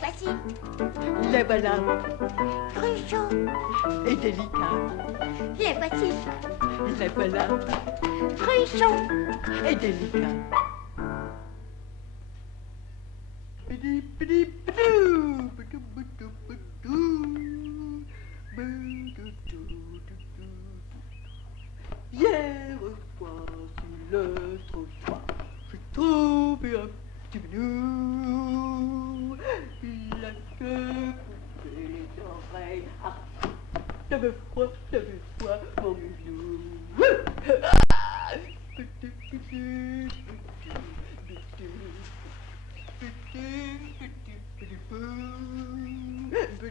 voici. La voilà. Grugeot. Et délicat. La voici. La voilà. Grugeot. Et délicat. Bidi, bidi, bidou. Bidou, bidou, bidou. Bidou, bidou, bidou. Hier soir sur le trottoir, j'ai trouvé un petit minou. Il a que coupé les oreilles. Ah, j'avais froid, mon minou. Ah, bidou, bidou, bidou, bidou, bidou, bidou, bidou, bidou,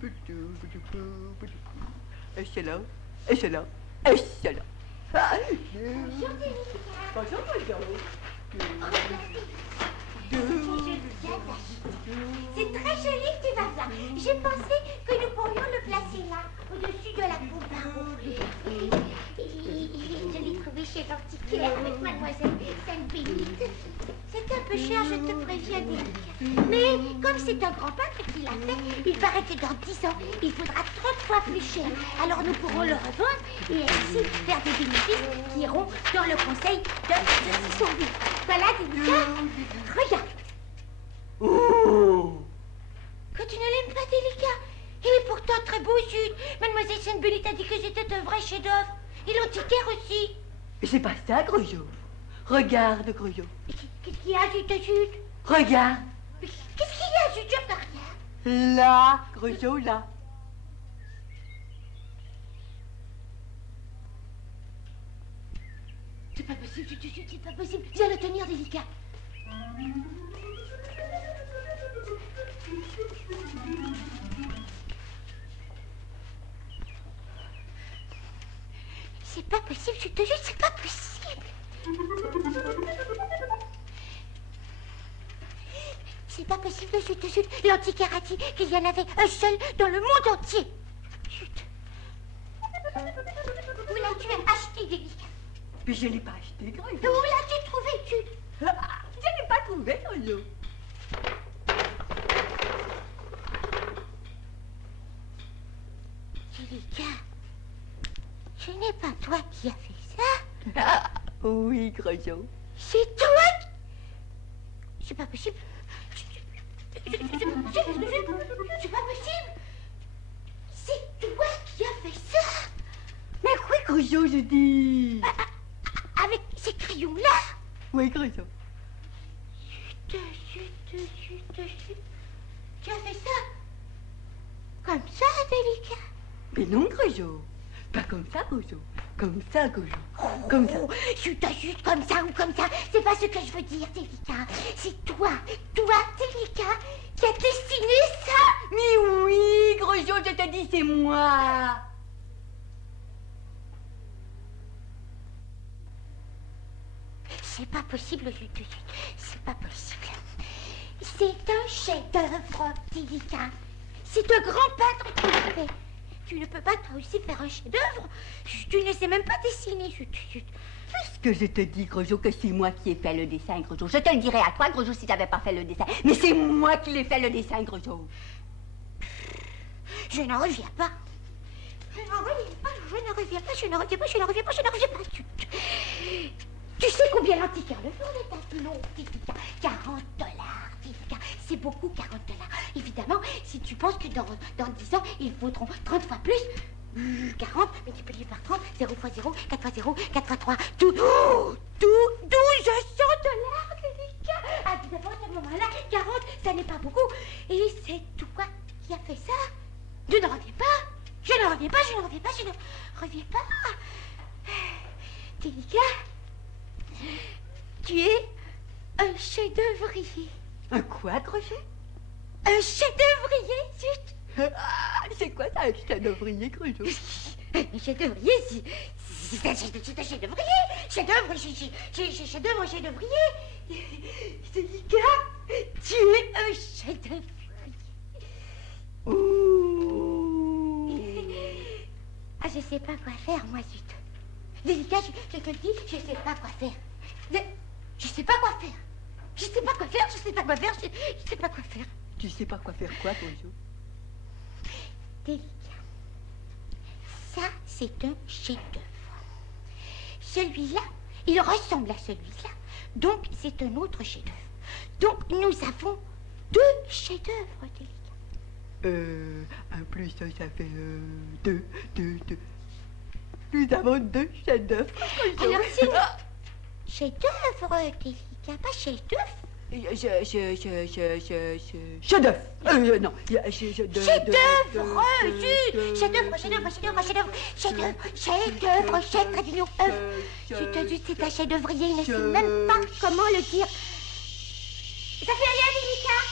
bidou, bidou, bidou, bidou. Et c'est là, et c'est là. Et c'est là. Bonjour, Délicat. Bonjour, bonjour. C'est très joli que tu vas là. J'ai pensé que nous pourrions le placer là, au-dessus de la coupe à eau. Je l'ai trouvé chez l'antiquaire avec mademoiselle Sainte-Bénite. C'est un peu cher, je te préviens, Délicat. Mais comme c'est un grand peintre qui l'a fait, il paraît que dans 10 ans, il faudra 30 fois plus cher. Alors nous pourrons le revendre et ainsi faire des bénéfices qui iront dans le conseil de ceci sont lui. Voilà, Délicat. Regarde. Oh! Que tu ne l'aimes pas, Délicat? Il est pourtant très beau, Zut. Mademoiselle Sainte-Bénite a dit que c'était un vrai chef-d'œuvre. Et l'antiquaire aussi. Mais c'est pas ça, Grugeot. Regarde, Grugeot. Qu'est-ce qu'il y a, Zut? Regarde. Qu'est-ce qu'il y a, Zut? Je vois rien. Là, Grugeot, là. C'est pas possible, Zut, c'est pas possible. Viens le tenir, Délicat. C'est pas possible, je te jure, c'est pas possible. C'est pas possible, je te jure. L'antiquaire a dit qu'il y en avait un seul dans le monde entier. Chut. Où l'as-tu acheté, Délicat? Puis je l'ai pas acheté, Grugeot. Où l'as-tu trouvé, Zut? Ah, je l'ai pas trouvé, Grugeot. Délicat, ce n'est pas toi qui as fait ça. Ah, oui, Grugeot. C'est toi qui... C'est pas possible. C'est pas possible. C'est toi qui as fait ça. Mais oui, Grugeot, je dis. Avec ces crayons-là. Oui, Grugeot. Chut. Tu as fait ça comme ça, Délicat? Mais non, Grugeot. Pas comme ça, Grugeot. Comme ça, Grugeot. Comme ça. Chut, comme ça ou comme ça. C'est pas ce que je veux dire, Délicat. C'est toi, Délicat, qui as dessiné ça. Mais oui, Grugeot, je te dis, c'est moi. C'est pas possible, Zut. C'est pas possible. C'est un chef-d'œuvre, Délicat. C'est un grand peintre qui l'a fait. Tu ne peux pas toi aussi faire un chef-d'œuvre. Tu ne sais même pas dessiner, Zut. Puisque je te dis, Grugeot, que c'est moi qui ai fait le dessin, Grugeot. Je te le dirais à toi, Grugeot, si t'avais pas fait le dessin. Mais c'est moi qui l'ai fait le dessin, Grugeot. Je n'en reviens pas. Je n'en reviens pas. Tu sais combien l'antiquaire le fait, le tableau, Délicat? 40 $, Délicat. C'est beaucoup, 40 $. Évidemment, si tu penses que dans 10 ans, ils vaudront 30 fois plus, 40 multiplié par 30, 0 fois 0, 4 fois 0, 4 fois 3, tout 1200 $, Délicat. Ah, évidemment, à ce moment-là, 40, ça n'est pas beaucoup. Et c'est toi qui as fait ça. Je ne reviens pas. Délicat, tu es un chef-d'œuvrier. Un quoi, Grugeot? Un chef-d'œuvrier, Zut. Ah, c'est quoi ça, un chef-d'œuvrier, Grugeot? Un chef-d'œuvrier, c'est un chef-d'œuvrier. Chef-d'œuvrier. Délicat, tu es un chef-d'œuvrier. Ouh. Ah, je sais pas quoi faire, moi, Zut. Délicat, je te le dis, je sais pas quoi faire. Je sais pas quoi faire. Je sais pas quoi faire. Tu sais pas quoi faire quoi, bonjour? Délicat. Ça, c'est un chef-d'œuvre. Celui-là, il ressemble à celui-là. Donc, c'est un autre chef-d'œuvre. Donc, nous avons 2 chefs-d'œuvre, Délicat. Un plus un, ça fait 2. Nous avons 2 chefs-d'œuvre. Alors, c'est chef-d'œuvre, Délicat, pas chef-d'œuvre. Chef-d'œuvre. Non. Chef-d'œuvre, chef-d'œuvre, chef, trait d'union, œuvre. C'est un chef-d'œuvrier, il ne sait même pas comment le dire. Ça fait rien, Délicat.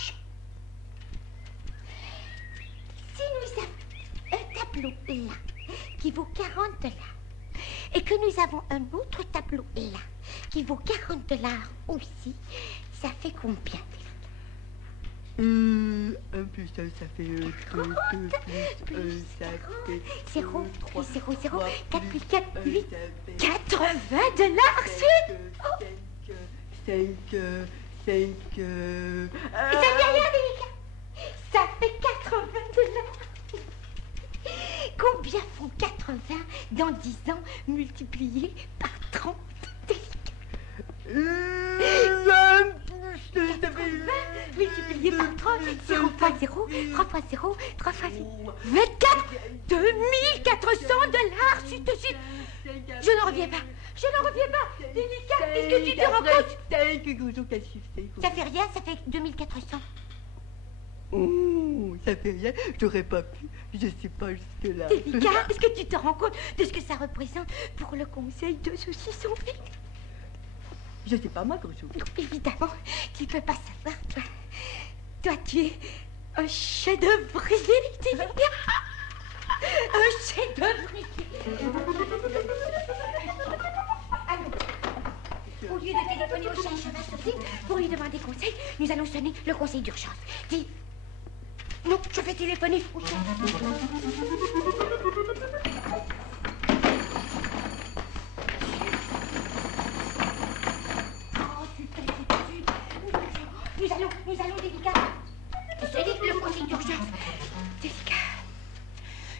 Si nous avons un tableau là, qui vaut 40 $, et que nous avons un autre tableau là, qui vaut 40 $ aussi, ça fait combien, Délicat? 1 plus 1, ça fait 2 plus 1, ça fait 0, 3, 0, 0, 3 4 plus 4, 8, ça fait 80 $, Sud. 5. Ça fait rien, Délicat. Ça fait 80 $. Combien font 80 dans 10 ans multiplié par 30, Délicat? ça fait 20 multiplié par 30, 0 fois 0, 3 fois 0, 3 fois 0, 24, 2400 $, Sud de Sud. Je n'en reviens pas. Délicat, est-ce que tu te rends compte? Ça fait rien, ça fait 2400. Oh, ça fait rien, j'aurais pas pu, je sais pas jusque-là. Délicat, est-ce que tu te rends compte de ce que ça représente pour le conseil de saucisson vide? Je sais pas, moi, Groucho. Non, évidemment, tu ne peux pas savoir, toi. Toi, tu es un chef-d'œuvrier, Délicat. Un chef-d'œuvrier. Allons. Au lieu de téléphoner au chercheur Sophie pour lui demander conseil, nous allons sonner le conseil d'urgence. Dis. Non, je vais téléphoner au chercheur. Nous allons, Délicat. Sonner le conseil d'urgence. Délicat.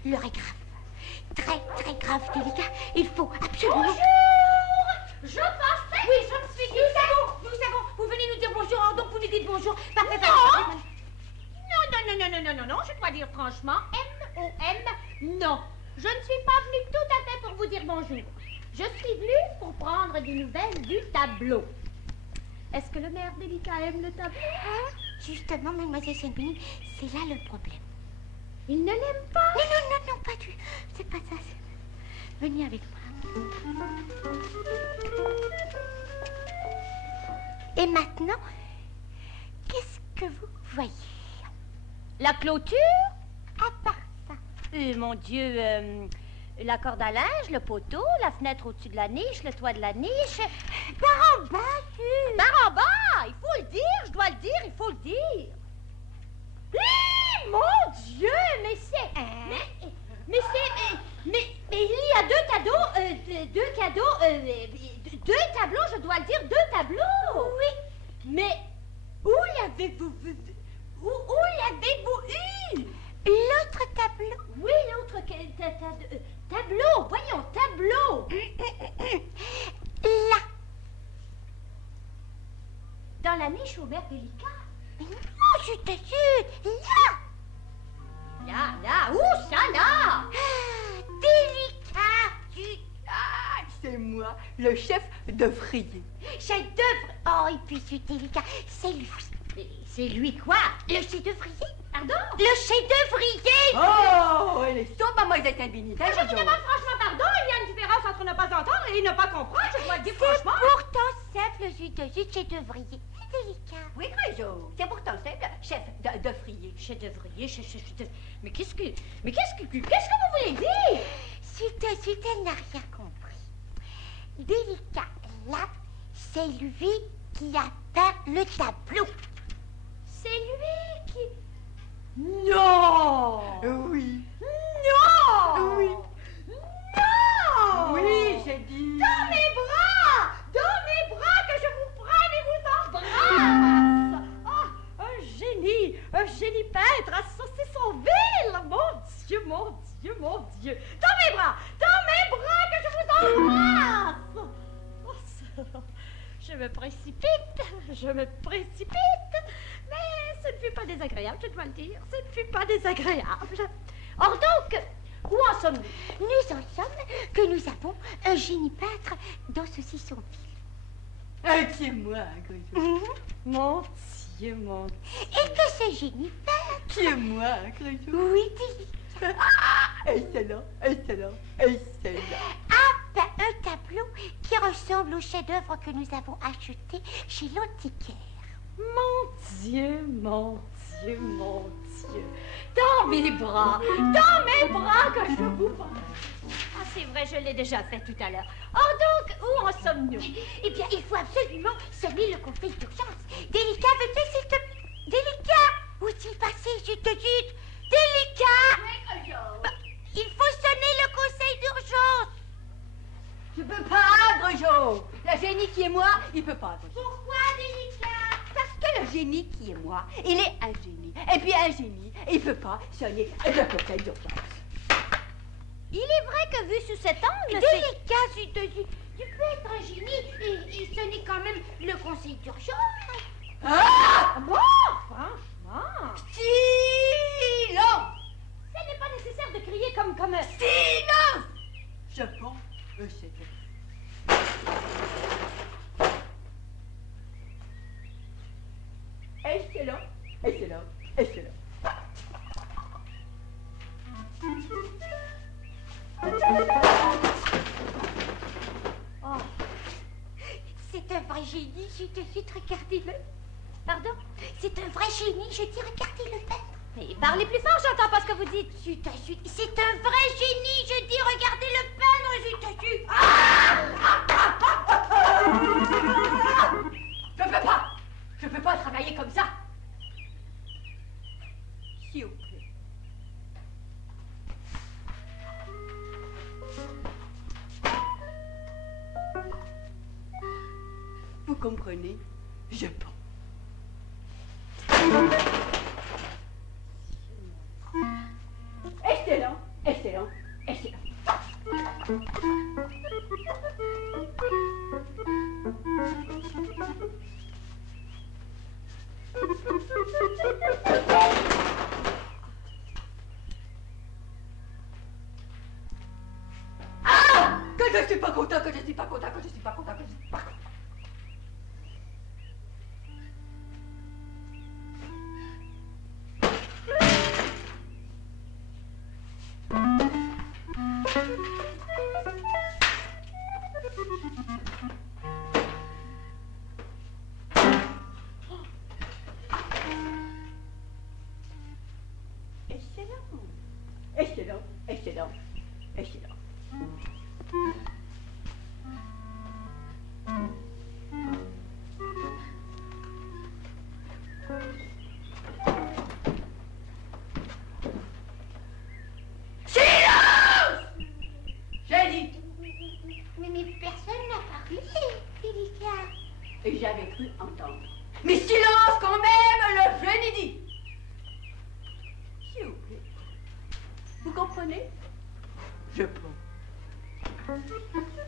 L'heure est grave. Très, très grave, Délicat. Il faut absolument... Bonjour! Je pensais... Oui, je me suis dit... Nous savons. Vous venez nous dire bonjour, alors donc vous nous dites bonjour. Parfait, parfait. Non, je dois dire franchement, M-O-M, non. Je ne suis pas venue tout à fait pour vous dire bonjour. Je suis venue pour prendre des nouvelles du tableau. Est-ce que le maire Délicat aime le tableau? Justement, mademoiselle Sainte-Bénie, c'est là le problème. Il ne l'aime pas? Non, pas du tout. C'est pas ça. Venez avec moi. Et maintenant, qu'est-ce que vous voyez? La clôture? À part ça. Mon Dieu, la corde à linge, le poteau, la fenêtre au-dessus de la niche, le toit de la niche. Par en bas, Par en bas! Il faut le dire, je dois le dire, il faut le dire. Mon Dieu, mais c'est... Mais il y a 2 cadeaux, 2 cadeaux, 2 tableaux, je dois le dire, 2 tableaux. Oui. Mais où l'avez-vous eu? L'autre tableau. Oui, l'autre tableau, voyons, tableau. Là. Dans la niche au maire Délicat. Mais non, je te jure. Là. Là, où ça, là? Délicat. C'est moi, le chef d'œuvrier. Chef-d'œuvre. Oh, et puis ce Délicat, c'est lui. C'est lui quoi? Le chef-d'œuvrier. Pardon? Le chef-d'œuvrier. Oh, elle est sourde, mademoiselle Sainte-Bénie. Je vous demande franchement pardon, il y a une différence entre ne pas entendre et ne pas comprendre, je dois le dire C'est franchement. pourtant simple, le chef-d'œuvrier. Délicat. Oui, Grégeau, c'est pourtant simple, chef d'œuvrier. Chef-d'œuvrier, mais qu'est-ce que vous voulez dire? Suite, elle n'a rien compris. Délicat, là, c'est lui qui a peint le tableau. C'est lui qui... Non! Oui. Non! Oui. Non! Oui, j'ai dit. Dans mes bras que je vous prenne et vous embrasse. Oh, un génie je me précipite. Mais ce ne fut pas désagréable, je dois le dire. Ce ne fut pas désagréable. Or donc, où en sommes-nous? Nous en sommes que nous avons un génie peintre dans ce saucissonville. Qui est moi, Grisou? Mon Dieu, mon Dieu. Et que ce génie peintre... Qui est moi, Grisou? Oui, Délicat. Excellent, excellent, excellent. A peint un tableau qui ressemble au chef-d'œuvre que nous avons acheté chez l'antiquaire. Mon Dieu, mon Dieu, mon Dieu. Dans mes bras que je vous parle. Ah, c'est vrai, je l'ai déjà fait tout à l'heure. Or donc, où en sommes-nous? Eh bien, il faut absolument sonner le conseil d'urgence. Délicat, veux-tu s'il te plaît? Délicat, où est-il passé, je te dis? Délicat! Bah, il faut sonner le conseil d'urgence. Je peux pas, Grisou. La génie qui est moi, il peut pas, Grisou. Pourquoi, Délicat? Parce que le génie qui est moi, il est un génie. Et puis un génie, il peut pas sonner le conseil d'urgence. Il est vrai que vu sous cet angle, Délicat, s'il te dit. Tu peux être un génie et sonner quand même le conseil d'urgence. Ah! Bon, franchement, Silence! ce n'est pas nécessaire de crier comme... Silence! Je pense que c'est excellent, excellent, excellent. Oh, C'est un vrai génie, je te dis, regardez-le. Pardon? C'est un vrai génie, je dis, regardez-le peintre. mais parlez plus fort, j'entends pas ce que vous dites. Zut, zut, c'est un vrai génie, je dis, regardez-le peindre, zut, zut. Je peux pas travailler comme ça. S'il vous plaît. Vous comprenez? Je pense. Excellent, excellent, excellent. Ah! Que je suis pas content, que je suis pas content, que je suis pas content, que je suis pas content. Excellent, excellent, excellent. Silence! J'ai dit. Mais personne n'a parlé, Délicat. Et j'avais cru entendre. Mais silence quand même, le génie dit. S'il vous plaît. Vous comprenez? Je prends.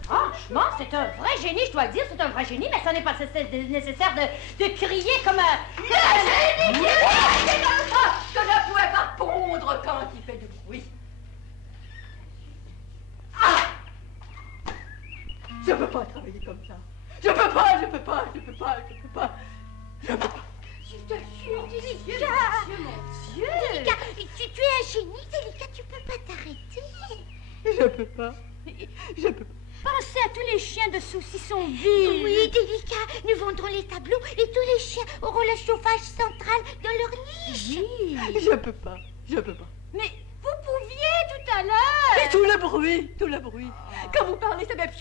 Franchement, c'est un vrai génie, je dois le dire, c'est un vrai génie, mais ce n'est pas nécessaire de crier comme un... Le génie qui est là, c'est comme ça que je ne pouvais pas pondre quand il fait du bruit. Ah! Je peux pas travailler comme ça. Je peux pas. Je peux pas. Je te jure, Délicat. Mon Dieu! Délicat, tu es un génie, Délicat, tu peux pas t'arrêter. Je peux pas. Pensez à tous les chiens de Saucissonville. Oui, Délicat, nous vendrons les tableaux et tous les chiens auront le chauffage central dans leur niche. Oui. Je peux pas. Mais vous pouviez tout à l'heure. Et tout le bruit. Quand vous parlez, ça fait...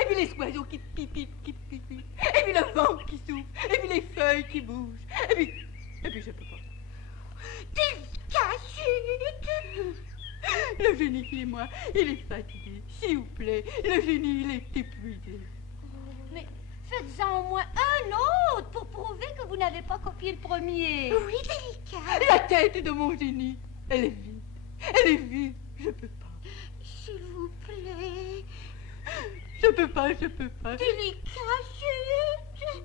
Et puis les oiseaux qui pipent. Et puis le vent qui souffle. Et puis les feuilles qui bougent. Et puis je peux pas. Délicat, chut. Le génie qui est moi, il est fatigué. S'il vous plaît, le génie, il est épuisé. Mais faites-en au moins un autre pour prouver que vous n'avez pas copié le premier. Oui, Délicat. La tête de mon génie, elle est vide. Je peux pas. S'il vous plaît. Je peux pas. Délicat, chut.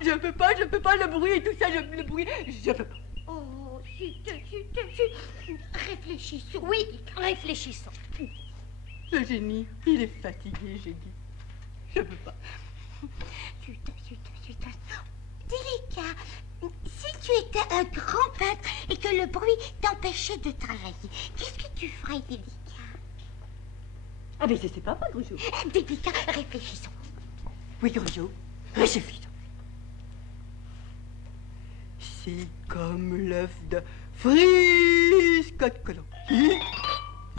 Je peux pas, le bruit et tout ça, le bruit, je peux pas. Oh, chut. Réfléchissons. Oui, réfléchissons. Le génie, il est fatigué, j'ai dit. Je peux pas. Chut. Délicat, si tu étais un grand peintre et que le bruit t'empêchait de travailler, qu'est-ce que tu ferais, Délicat? Ah, mais je sais pas, Grugeot. Délicat, réfléchissons. Oui, Grugeot, réfléchissons. C'est comme l'œuf de Friscotte-Colomb.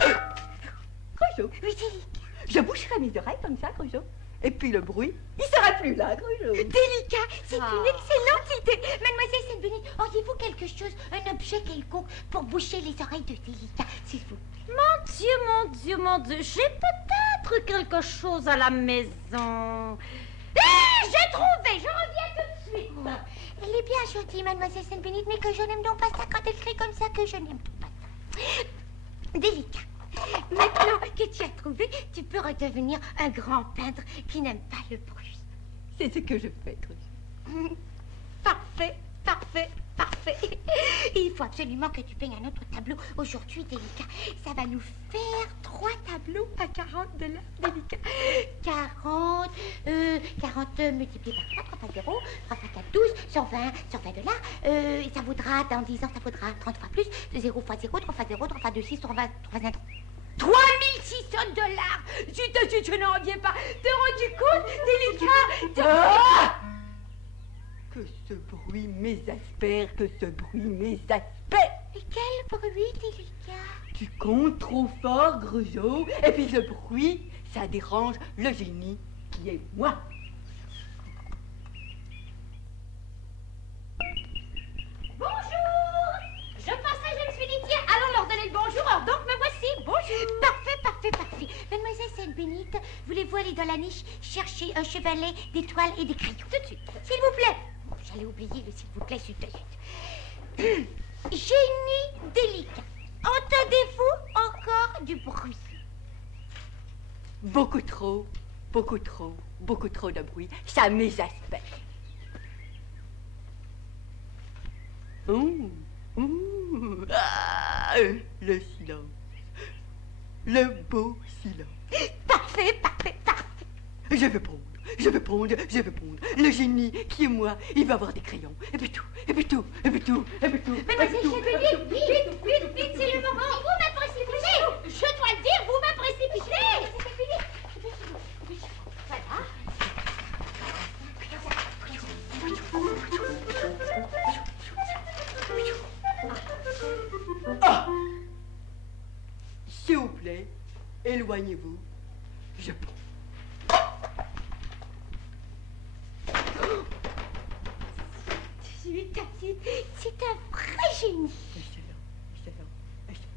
Grugeot, Oui, Délicat. je boucherai mes oreilles comme ça, Grugeot. Et puis le bruit, il sera plus là, Grugeot. Délicat, c'est Ah. une excellente idée. Mademoiselle Sainte-Bénite, auriez-vous quelque chose, un objet quelconque pour boucher les oreilles de Délicat, s'il vous plaît? Mon Dieu, j'ai peut-être quelque chose à la maison. J'ai trouvé, je reviens tout de suite. Elle est bien gentille, Mademoiselle Sainte-Bénite, mais que je n'aime donc pas ça quand elle crie comme ça, que je n'aime donc pas ça. Délicat. Maintenant que tu as trouvé, tu peux redevenir un grand peintre qui n'aime pas le bruit. C'est ce que je fais, Grugeot. Parfait. Il faut absolument que tu peignes un autre tableau aujourd'hui, Délicat. Ça va nous faire 3 tableaux à 40 $, Délicat. 40 multiplié par 3 fois 0, 3 fois 4, 12, 120 $. Et ça vaudra, dans 10 ans, ça vaudra 30 fois plus. 0 fois 0, 3 fois 0, 3 fois 2, 6, 3 fois 3, 3600 $. Je n'en reviens pas. T'es rendu compte, Délicat? Ah! Que ce bruit m'exaspère, Mais quel bruit, Délicat? Tu comptes trop fort, Grugeot. Et puis ce bruit, ça dérange le génie qui est moi. Bonjour. Je pensais, je me suis dit, tiens, allons leur donner le bonjour. Alors donc, me voici. Bonjour. Parfait. Mademoiselle Sainte-Bénite, voulez-vous aller dans la niche chercher un chevalet, d'étoiles et des crayons? Tout de suite. S'il vous plaît. Oh, j'allais oublier le s'il vous plaît, zut. Génie Délicat. Entendez-vous encore du bruit? Beaucoup trop de bruit. Ça m'exaspère. Le silence. Le beau silence. Parfait. Je veux pondre. Le génie qui est moi, il va avoir des crayons. Et puis tout. Mademoiselle Sainte-Bénite, vite, c'est le moment. Vous me précipitez. Je dois le dire, vous me précipitez. Voilà. Ah! S'il vous plaît, éloignez-vous. Je pends. C'est un vrai génie. Excellent.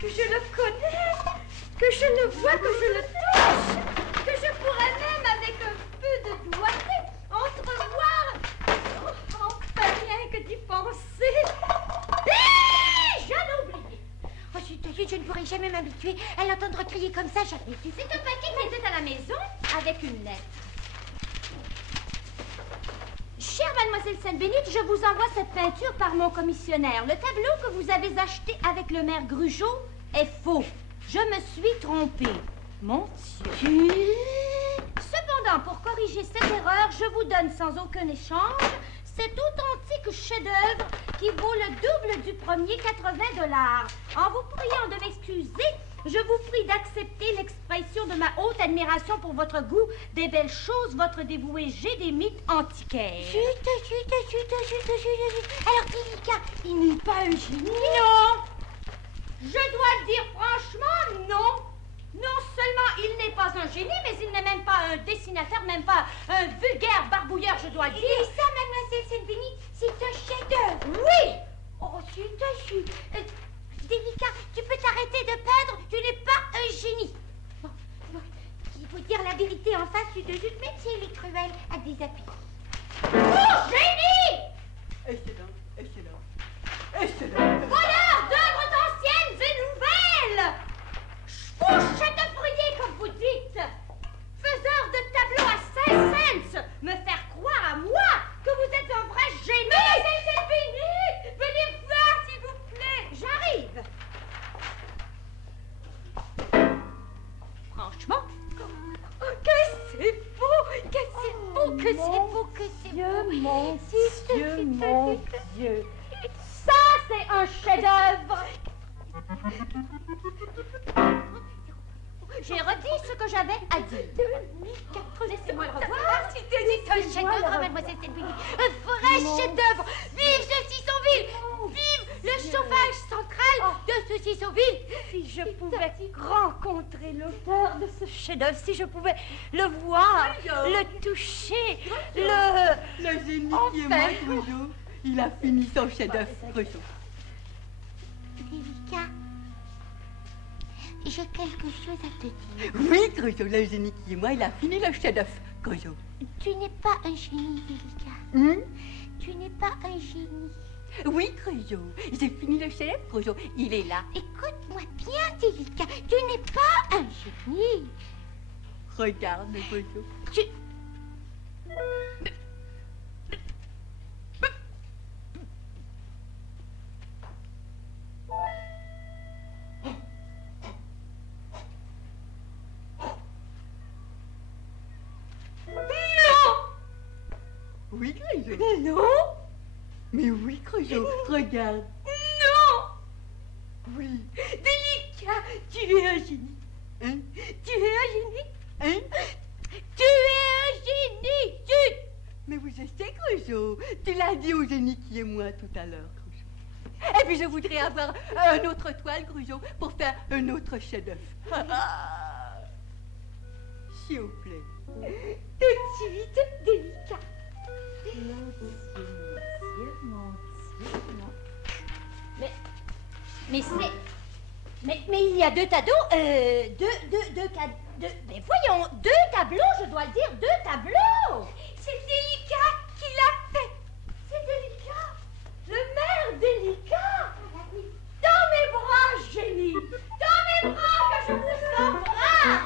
Que je le connais, que je le vois, que je le touche, que je pourrais même avec un peu de doigté entrevoir. Oh, enfin, rien que d'y penser. J'en oublié. Oh, je ne pourrai jamais m'habituer à l'entendre crier comme ça, jamais. C'est un paquet qui était à la maison avec une lettre. Chère Mademoiselle Sainte-Bénite, je vous envoie cette peinture par mon commissionnaire. Le tableau que vous avez acheté avec le maire Grugeot est faux. Je me suis trompée. Mon Dieu. Cependant, pour corriger cette erreur, je vous donne sans aucun échange cet authentique chef-d'œuvre qui vaut le double du premier, 80 $. En vous priant de m'excuser, je vous prie d'accepter l'expression de ma haute admiration pour votre goût des belles choses, votre dévoué G des mythes antiquaires. Chut. Alors, Délicat, il n'est pas un génie. Non! Je dois le dire franchement, non. Non seulement il n'est pas un génie, mais il n'est même pas un dessinateur, même pas un vulgaire barbouilleur, je dois le dire. Et ça, Mademoiselle Sainte-Bénite, c'est un chef-d'œuvre. Oui! Oh, chut. Délicat, tu peux t'arrêter de peindre, tu n'es pas un génie. Bon, il faut dire la vérité en face, tu te jutes, même si elle est cruelle, à des appuis. Oh, génie! Excellent. Voilà que c'est beau, que c'est beau. Mon Dieu, mon Dieu. Ça, c'est un chef-d'œuvre. J'ai redit ce que j'avais à dire. Laissez-moi le revoir. C'est un chef-d'œuvre, mademoiselle Selby. Un vrai chef-d'œuvre. Vive ce Cissonville. Vive le chauffage central de ce Cissonville. Si je pouvais rencontrer l'auteur de ce chef-d'œuvre, si je pouvais le voir, le toucher, Le génie qui est moi, Groucho. Il a fini son chef-d'œuvre, Groucho. Délicat. J'ai quelque chose à te dire. Oui, Groucho, le génie qui est moi, il a fini le chef-d'œuvre, Groucho. Tu n'es pas un génie, Délicat. Tu n'es pas un génie. Oui, Groucho, j'ai fini le chef-d'œuvre, Groucho. Il est là. Écoute-moi bien, Délicat. Tu n'es pas un génie. Regarde, Groucho. Tu... Oui, Groucho. Non, Mais oui, Groucho, regarde. non. Oui. Délicat, tu es un génie. Hein? Tu es un génie. Hein? Tu es un génie. Mais oui, je sais, Groucho. Tu l'as dit au génie qui est moi tout à l'heure, Groucho. Et puis je voudrais avoir un autre toile, Groucho, pour faire un autre chef-d'œuvre. S'il vous plaît. Tout de suite, Délicat. Mais c'est... Mais il y a deux tableaux, mais voyons, deux tableaux, je dois le dire, deux tableaux. C'est Délicat qui l'a fait. C'est Délicat, le maire Délicat. Dans mes bras, génie. Dans mes bras, que je vous embrasse.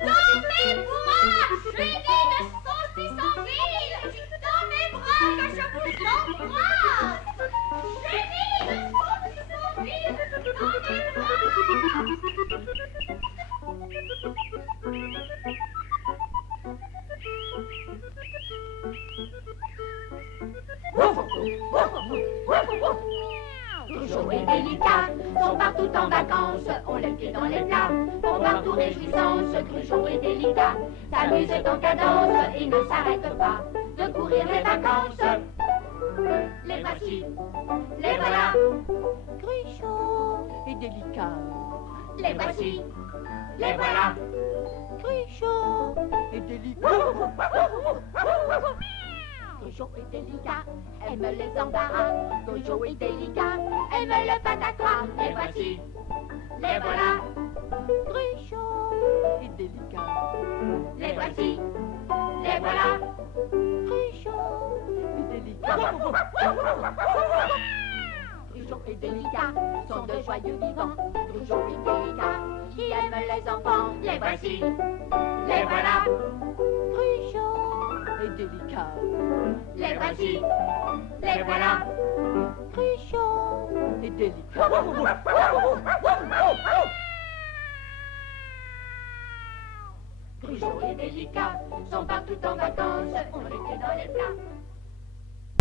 Dans mes bras, génie de son Cissonville. Dans mes bras, que je vous embrasse. Génie de son Cissonville. Dans mes bras. Groucho et Délicat sont partout en vacances, on les pieds dans les plats, on partout réjouissance. Groucho et Délicat s'amusent en cadence et ne s'arrêtent pas de courir les vacances. Les voici, les voilà, Groucho, Et délicat. les voici, les voilà. Groucho. Et délicat. Groucho et Délicat aiment les embarras, Groucho et Délicat aiment le patatras. Les voici, les voilà, Groucho, Et délicat. les voici, les voilà. Groucho. Et délicat. Groucho et Délicat sont de joyeux vivants, Groucho et Délicat qui aiment les enfants. Les voici, les voilà, Groucho. Et délicat. les voici, les voilà. Groucho. Et délicat. Groucho et Délicat sont partout en vacances, on les pieds dans les plats,